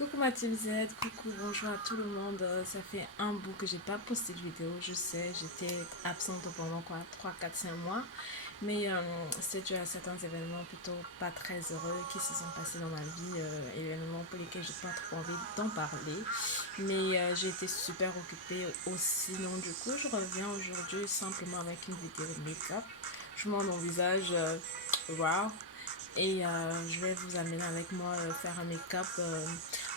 Coucou ma team Z, coucou, bonjour à tout le monde. Ça fait un bout que j'ai pas posté de vidéo, je sais, j'étais absente pendant quoi, 3, 4, 5 mois. Mais c'est dû à certains événements plutôt pas très heureux qui se sont passés dans ma vie, événements pour lesquels j'ai pas trop envie d'en parler. Mais j'ai été super occupée aussi, donc du coup je reviens aujourd'hui simplement avec une vidéo de make-up. Je montre mon visage, wow. Et je vais vous amener avec moi faire un make-up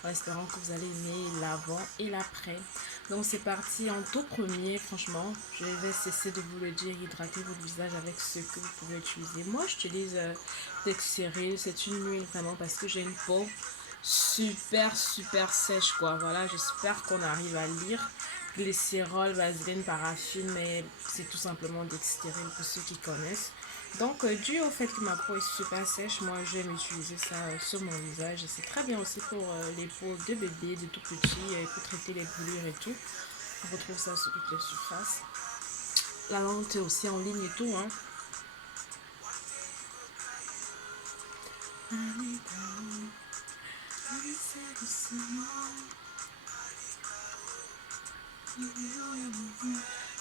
en espérant que vous allez aimer l'avant et l'après. Donc c'est parti en tout premier, franchement, je vais cesser de vous le dire, hydratez votre visage avec ce que vous pouvez utiliser. Moi j'utilise Dexeril, c'est une huile vraiment parce que j'ai une peau super sèche quoi. Voilà, j'espère qu'on arrive à lire. Glycérol, vaseline, paraffine, mais c'est tout simplement Dexeril pour ceux qui connaissent. Donc, dû au fait que ma peau est super sèche, moi j'aime utiliser ça sur mon visage. Et c'est très bien aussi pour les peaux de bébé, de tout petit, pour traiter les brûlures et tout. On retrouve ça sur toutes les surfaces. La vente est aussi en ligne et tout, hein.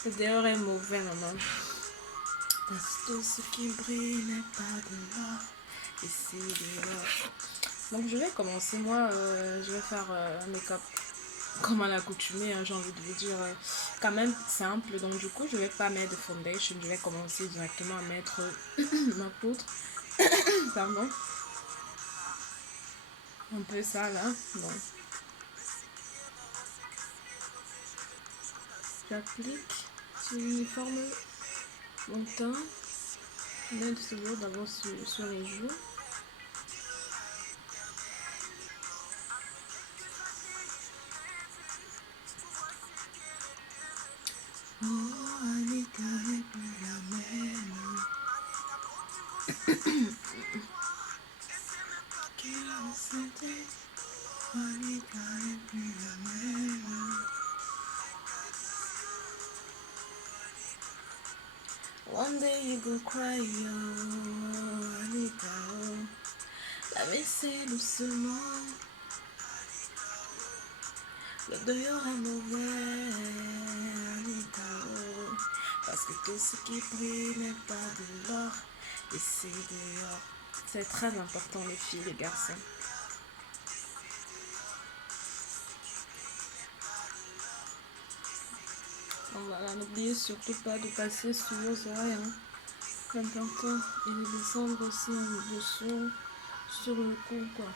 Le dehors est mauvais, maman. Parce que tout ce qui brille n'est pas de l'or. Et c'est de l'or. Donc, je vais commencer. Moi, je vais faire un make-up comme à l'accoutumée, hein, j'ai envie de vous dire, quand même simple. Donc, du coup, je vais pas mettre de foundation. Je vais commencer directement à mettre ma poudre. Pardon. Un peu ça là. Bon. J'applique sur l'uniforme mon teint. Même toujours d'abord sur les joues. Oh, Annika n'est plus la même. Qu'il en s'était. Annika n'est plus la même. One day you go cry, oh, Annika, oh. La vaisselle doucement. Le dehors est mauvais, Annika, oh. Parce que tout ce qui brille n'est pas de l'or. Et c'est dehors. C'est très important les filles, les garçons. Donc voilà, n'oubliez surtout pas de passer sur vos oreilles, hein. C'est important. Et de descendre aussi en dessous, sur le cou, quoi.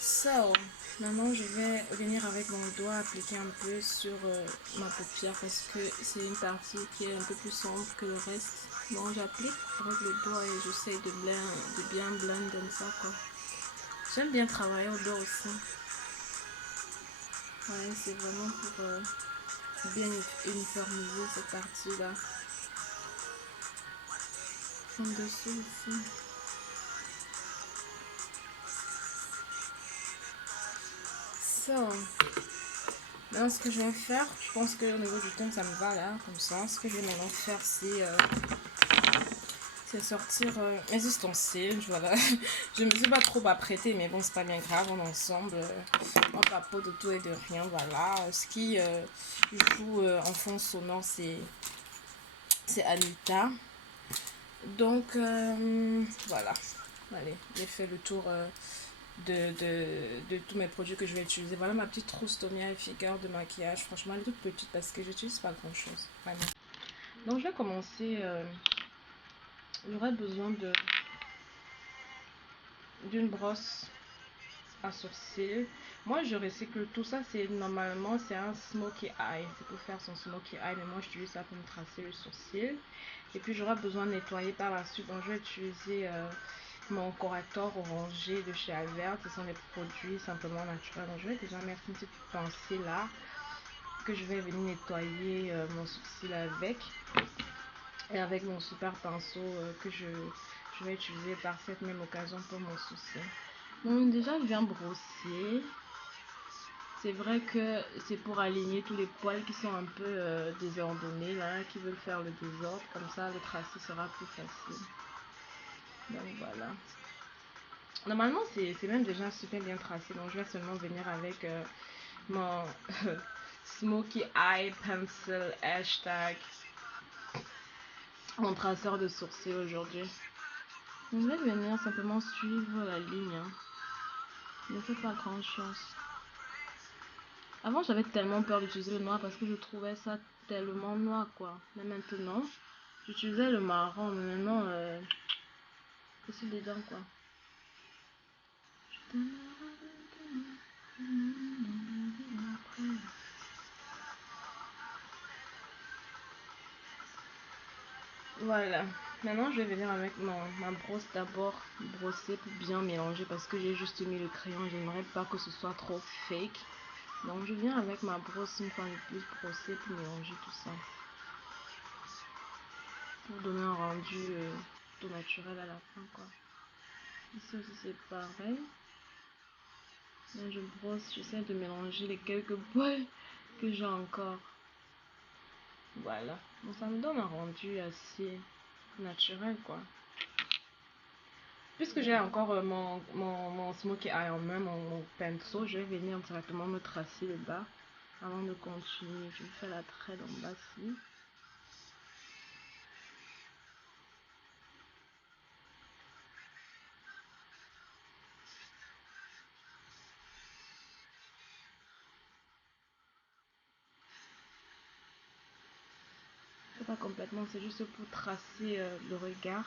So, maintenant je vais venir avec mon doigt appliquer un peu sur ma paupière parce que c'est une partie qui est un peu plus sombre que le reste. Donc j'applique avec le doigt et j'essaye de bien blend comme ça quoi. J'aime bien travailler au doigt aussi. Ouais, c'est vraiment pour bien uniformiser cette partie là. En dessous aussi. So, maintenant ce que je vais faire, je pense que au niveau du temps ça me va là, comme ça. Ce que je vais maintenant faire c'est sortir mes ustensiles, voilà. Je me suis pas trop apprêtée, mais bon, c'est pas bien grave, on est ensemble. On papote de tout et de rien, voilà. Ce qui joue en fond sonore, c'est Anita. Donc, voilà. Allez, j'ai fait le tour de tous mes produits que je vais utiliser. Voilà ma petite trousse Tomia Hilfiger de maquillage. Franchement, elle est toute petite parce que j'utilise pas grand chose. Vraiment. Donc, je vais commencer. J'aurai besoin d'une brosse à sourcils. Moi, je recycle tout ça. C'est normalement c'est un smoky eye. C'est pour faire son smoky eye, mais moi j'utilise ça pour me tracer le sourcil. Et puis j'aurai besoin de nettoyer par la suite. Donc je vais utiliser mon correcteur orangé de chez Albert. Ce sont des produits simplement naturels. Donc je vais déjà mettre une petite pensée là que je vais venir nettoyer mon sourcil avec. Et avec mon super pinceau que je vais utiliser par cette même occasion pour mon sourcil. Donc déjà je viens brosser C'est vrai que c'est pour aligner tous les poils qui sont un peu désordonnés là, qui veulent faire le désordre. Comme ça, le tracé sera plus facile. Donc voilà. Normalement, c'est même déjà super bien tracé. Donc je vais seulement venir avec mon Smoky Eye Pencil hashtag, mon traceur de sourcils aujourd'hui. Je vais venir simplement suivre la ligne. Hein. Ne fait pas grand chose. Avant, j'avais tellement peur d'utiliser le noir parce que je trouvais ça tellement noir, quoi. Mais maintenant, j'utilisais le marron. Mais maintenant, c'est dedans, quoi. Voilà. Maintenant, je vais venir avec ma brosse d'abord brosser pour bien mélanger parce que j'ai juste mis le crayon. J'aimerais pas que ce soit trop fake. Donc, je viens avec ma brosse une fois de plus brosser pour mélanger tout ça. Pour donner un rendu tout naturel à la fin, quoi. Ici aussi, c'est pareil. Là, je brosse, j'essaie de mélanger les quelques poils que j'ai encore. Voilà. Donc, ça me donne un rendu assez naturel, quoi. Puisque j'ai encore mon smoky eye en main, mon pinceau, je vais venir directement me tracer le bas avant de continuer. Je vais faire la traîne en bas ici. C'est pas complètement, c'est juste pour tracer le regard.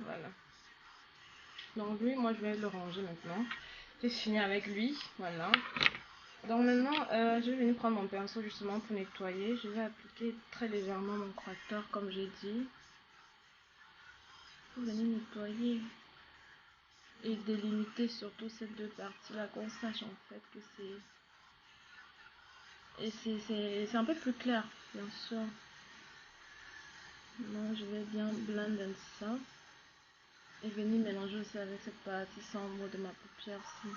Voilà. Donc lui, moi je vais le ranger maintenant. J'ai fini avec lui, voilà. Donc maintenant, je vais venir prendre mon pinceau justement pour nettoyer. Je vais appliquer très légèrement mon correcteur comme j'ai dit. Pour venir nettoyer et délimiter surtout ces deux parties-là, qu'on sache en fait que c'est... Et c'est un peu plus clair, bien sûr. Maintenant, je vais bien blender ça. Et venir mélanger aussi avec cette partie sombre de ma paupière-ci.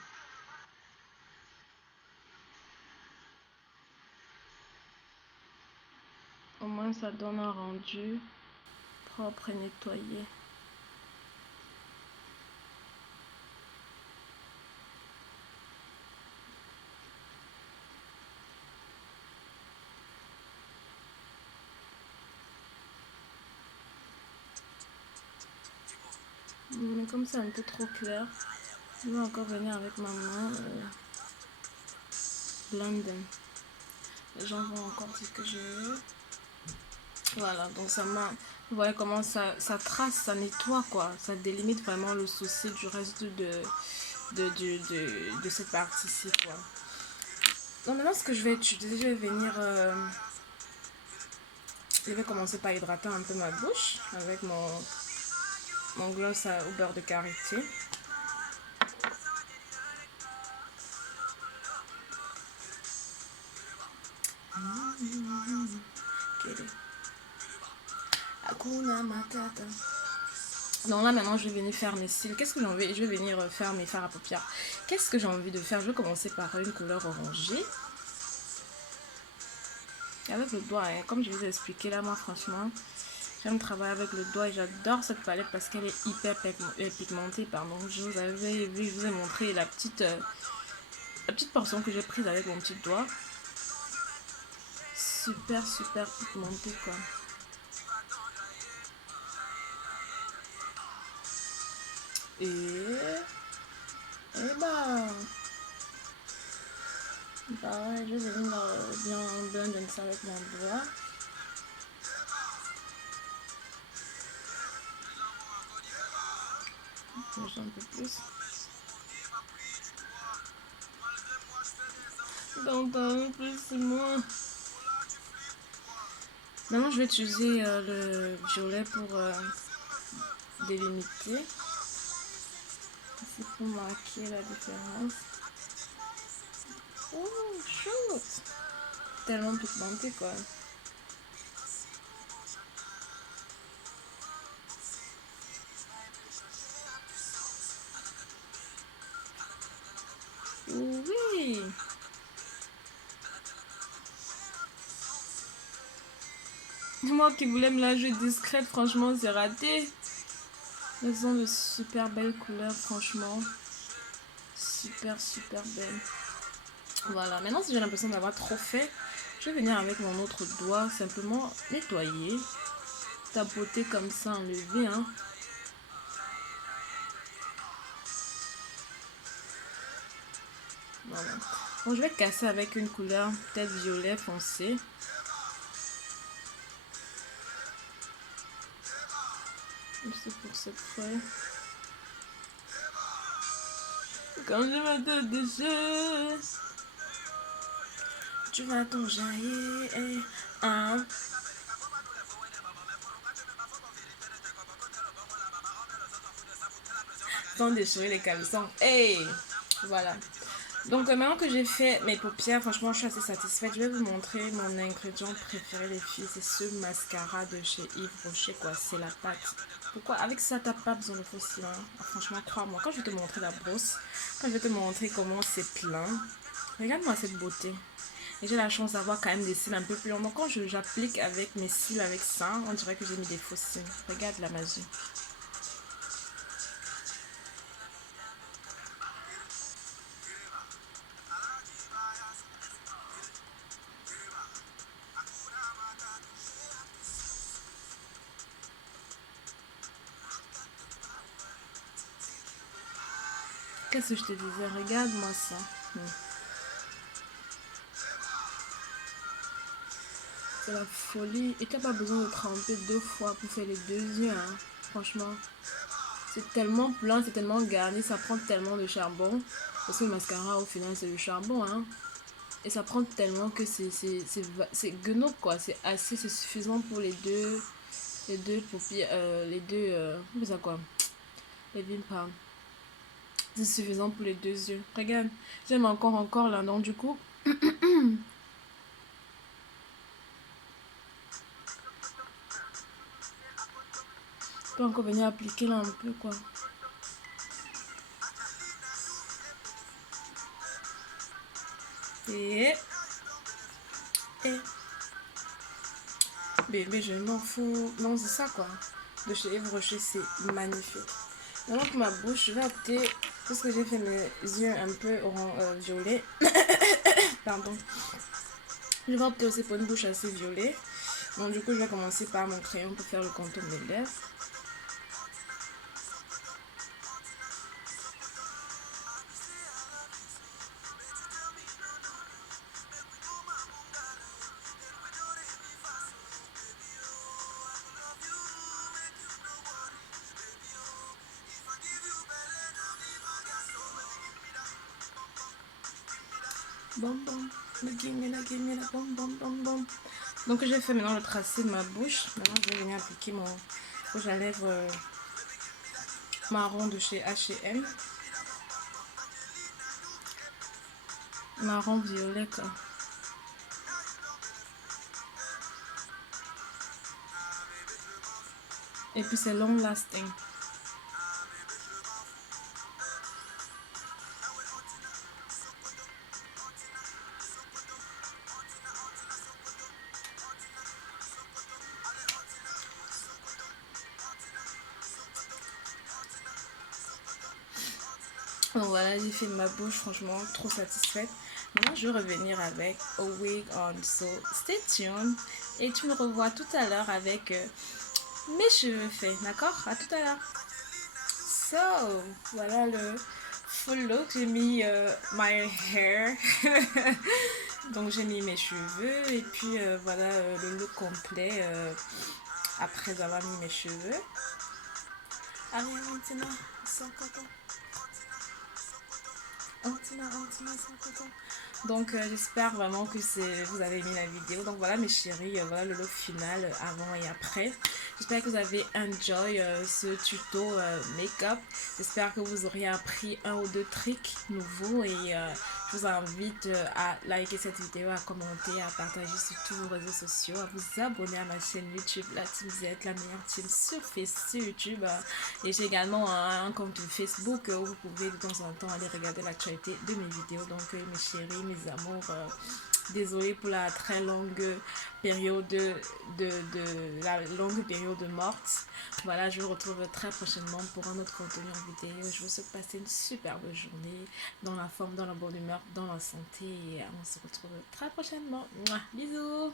Au moins, ça donne un rendu propre et nettoyé. Mais comme c'est un peu trop clair, je vais encore venir avec ma main blender. J'en vois encore ce que je veux. Voilà, donc ça m'a... Vous voyez comment ça trace, ça nettoie quoi. Ça délimite vraiment le souci du reste de cette partie-ci quoi. Donc maintenant ce que je vais utiliser, je vais venir... je vais commencer par hydrater un peu ma bouche avec mon gloss au beurre de karité. Hakuna Matata. Donc là maintenant je vais venir faire mes cils. Qu'est-ce que j'ai envie? Je vais venir faire mes fards à paupières. Qu'est-ce que j'ai envie de faire? Je vais commencer par une couleur orangée. Avec le doigt, hein. Comme je vous ai expliqué là, moi franchement, j'aime travailler avec le doigt et j'adore cette palette parce qu'elle est hyper pigmentée. Pardon. Je vous avais vu, je vous ai montré la petite portion que j'ai prise avec mon petit doigt. Super pigmentée quoi. Et bah, pareil, je vais venir bien blender ça avec mon doigt. Juste un peu plus. Donc, plus c'est moins. Maintenant, je vais utiliser le violet pour délimiter. pour marquer la différence. Oh, shoot! Tellement pigmenté quoi. Oui! Moi qui voulais me la jouer discrète, franchement, c'est raté. Elles ont de super belles couleurs, franchement. Super, super belles. Voilà, maintenant si j'ai l'impression d'avoir trop fait, je vais venir avec mon autre doigt simplement nettoyer. Tapoter comme ça, enlever, hein. Voilà. Bon, je vais casser avec une couleur peut-être violet foncé. C'est pour cette fois. Comme je me donne des jeux, tu vas t'en jaillir. Hein? Sans déchirer les caleçons. Hey! Voilà. Donc maintenant que j'ai fait mes paupières, franchement je suis assez satisfaite. Je vais vous montrer mon ingrédient préféré les filles. C'est ce mascara de chez Yves Rocher quoi. C'est la pâte. Pourquoi? Avec ça t'as pas besoin de faux cils. Franchement crois-moi. Quand je vais te montrer la brosse, quand je vais te montrer comment c'est plein, regarde-moi cette beauté. Et j'ai la chance d'avoir quand même des cils un peu plus longs. Donc quand j'applique avec mes cils avec ça, on dirait que j'ai mis des faux cils. Regarde la magie. Qu'est-ce que je te disais? Regarde-moi ça. C'est la folie. Et tu n'as pas besoin de tremper 2 fois pour faire les 2 yeux. Hein. Franchement, c'est tellement plein, c'est tellement garni, ça prend tellement de charbon. Parce que le mascara, au final, c'est du charbon. Hein. Et ça prend tellement que c'est guenot, quoi. C'est assez, c'est suffisant pour les deux paupières, ça quoi? Les pas. C'est suffisant pour les 2 yeux. Regarde, j'aime encore là, donc du coup. Je peux encore venir appliquer là un peu, quoi. Et bébé, je m'en fous. Non, c'est ça quoi. De chez Yves Rocher, c'est magnifique. Maintenant pour ma bouche, je vais opter, parce que j'ai fait mes yeux un peu violet. Pardon. Je vais opter aussi pour une bouche assez violet. Donc du coup, je vais commencer par mon crayon pour faire le contour des lèvres. Bom bom, give me la bom bom bom bom. Donc j'ai fait maintenant le tracé de ma bouche. Maintenant je vais venir appliquer mon rouge à lèvres marron de chez H&M. Marron violet quoi. Et puis c'est long lasting. Donc voilà, j'ai fait ma bouche, franchement, trop satisfaite. Maintenant, je vais revenir avec a wig on, so stay tuned. Et tu me revois tout à l'heure avec mes cheveux faits, d'accord? À tout à l'heure. So, voilà le full look. J'ai mis my hair. Donc j'ai mis mes cheveux et puis voilà le look complet après avoir mis mes cheveux. Allez, maintenant, sans coton. Donc j'espère vraiment que vous avez aimé la vidéo. Donc voilà mes chéris, voilà le look final avant et après. J'espère que vous avez enjoy ce tuto make-up. J'espère que vous aurez appris un ou deux tricks nouveaux et je vous invite à liker cette vidéo, à commenter, à partager sur tous vos réseaux sociaux, à vous abonner à ma chaîne YouTube, la Team Z, la meilleure team sur YouTube. Et j'ai également un compte Facebook où vous pouvez de temps en temps aller regarder l'actualité de mes vidéos. Donc mes chéris, mes amours, désolée pour la très longue période la longue période morte. Voilà, je vous retrouve très prochainement pour un autre contenu en vidéo. Je vous souhaite passer une superbe journée dans la forme, dans la bonne humeur, dans la santé et on se retrouve très prochainement. Mouah, bisous.